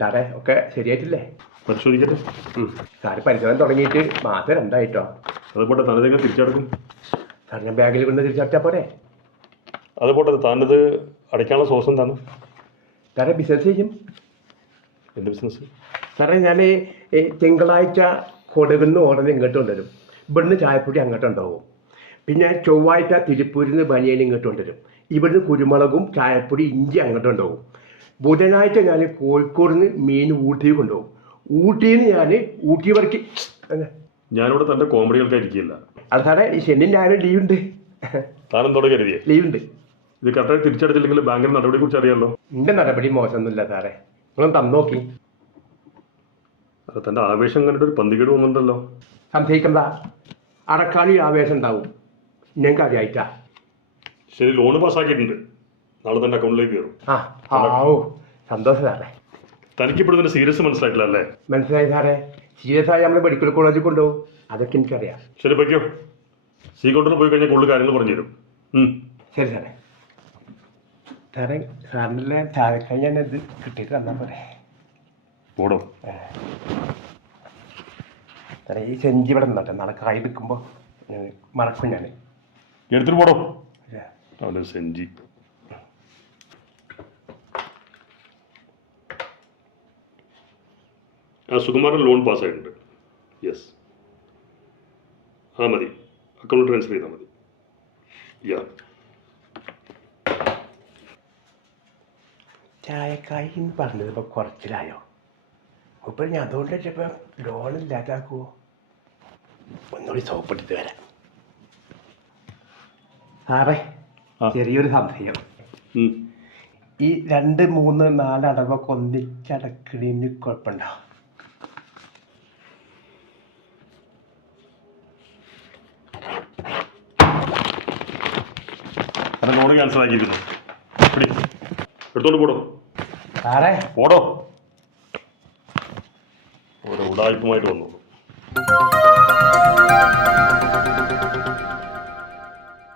സാറേ ഒക്കെ ശരിയായിട്ടില്ലേ? പരിശോധിക്കട്ടെ. സാറ് പരിശോധന തുടങ്ങിയിട്ട് മാസം 2 ആയിട്ടോ. അതുപോട്ടെ, താനതെങ്ങനെ തിരിച്ചടക്കും? സാർ ഞാൻ ബാങ്കിൽ കൊണ്ട് തിരിച്ചടച്ചാൽ പോരെ? അതുപോട്ടെ, താനത് അടയ്ക്കാനുള്ള സോഴ്സ് എന്താണ്? സാറേ ബിസിനസ് ചെയ്യും. എന്ത് ബിസിനസ്? സാറേ ഞാൻ തിങ്കളാഴ്ച കൊടുകുന്ന ഓർഡർ ഇങ്ങോട്ട് കൊണ്ടുവരും. ഇവിടുന്ന് ചായപ്പൊടി അങ്ങോട്ടുണ്ടാവും. പിന്നെ ചൊവ്വാഴ്ച തിരുപ്പൂരിൽ നിന്ന് ബനിയൻ ഇങ്ങോട്ട് കൊണ്ടുവരും. ഇവിടുന്ന് കുരുമുളകും ചായപ്പൊടി ഇഞ്ചി അങ്ങോട്ടുണ്ടാവും. ബുധനാഴ്ച ഞാൻ കോഴിക്കോട് നിന്ന് മീൻ ഊട്ടി കൊണ്ടുപോകും. ഊട്ടിയിൽ നിന്ന് ഞാൻ ഊട്ടി വരയ്ക്ക്. ഞാനിവിടെ തൻ്റെ കോമഡികൾക്കായിരിക്കില്ല. അത് സാറേ ഈ ശനിയും ഞാനും ലീവുണ്ട്. താനെന്തോടെ കരുതിയേ? ലീവുണ്ട്. ഇത് കറക്റ്റായി തിരിച്ചടച്ചില്ലെങ്കിൽ ബാങ്കിന്റെ നടപടിയെ കുറിച്ച് അറിയാമല്ലോ. എൻ്റെ നടപടി മോശമൊന്നുമില്ല സാറേ, നിങ്ങൾ തന്നോക്കി. അത് തൻ്റെ ആവേശം കണ്ടിട്ട് ഒരു പന്തികേട് വന്നിട്ടുണ്ടല്ലോ. സംശയിക്കണ്ട, അടക്കാളി ആവേശം ഉണ്ടാവും. ഞങ്ങൾക്ക് അറിയായിട്ടാ. ശരി, ലോണ് പാസ്സാക്കിയിട്ടുണ്ട്. നാളെ തൻ്റെ അക്കൗണ്ടിലേക്ക് കയറും. ഓ സന്തോഷം സാറേ. തനിക്കിപ്പോഴും ഇതിൻ്റെ സീരിയസ് മനസ്സിലായിട്ടില്ല അല്ലേ? മനസ്സിലായി സാറേ. സീരിയസ് ആയി നമ്മൾ മെഡിക്കൽ കോളേജിൽ കൊണ്ടുപോകും. അതൊക്കെ എനിക്കറിയാം. ശരി, പൊയ്ക്കോ. സീ കൗണ്ടറിൽ പോയി കഴിഞ്ഞാൽ കൂടുതൽ കാര്യങ്ങൾ പറഞ്ഞു തരും. ശരി സാറേ. സാറേ സാറിൻ്റെ ചായക്കായി ഞാൻ ഇത് കിട്ടിയിട്ട് തന്നാൽ പോരെ? പോടോ. സാറേ ഈ സെഞ്ചി ഇവിടെ നിന്നോട്ടെ, നാളെ കായ് നിൽക്കുമ്പോൾ മറക്കും ഞാൻ. എടുത്തിട്ട് പോടോ. അവൻ്റെ സെഞ്ചി. സുകുമാരൻ ലോൺ പാസ്സായിട്ടുണ്ട്. യെസ്, മതി. അക്കൗണ്ട് ട്രാൻസ്ഫർ ചെയ്താൽ മതി. ചായക്കായി എന്ന് പറഞ്ഞത് ഇപ്പോൾ കുറച്ചിലായോ? ഇപ്പം ഞാൻ അതുകൊണ്ട് വെച്ചപ്പോൾ ലോൺ ഇല്ലാതാക്കുമോ? ഒന്നുകൂടി സോപ്പിട്ടിട്ട് വരാം. സാറേ ചെറിയൊരു സംശയം. ഈ 2, 3, 4 അടവൊക്കെ ഒന്നിച്ചടക്കണീന് കുഴപ്പമുണ്ടോ? ലോൺ ക്യാൻസൽ ആക്കിയിരുന്നു. എടുത്തോണ്ട് പോടോ. സാറേ പോടോ. ഓരോ ഉടായ്പുമായിട്ട് വന്നോളൂ.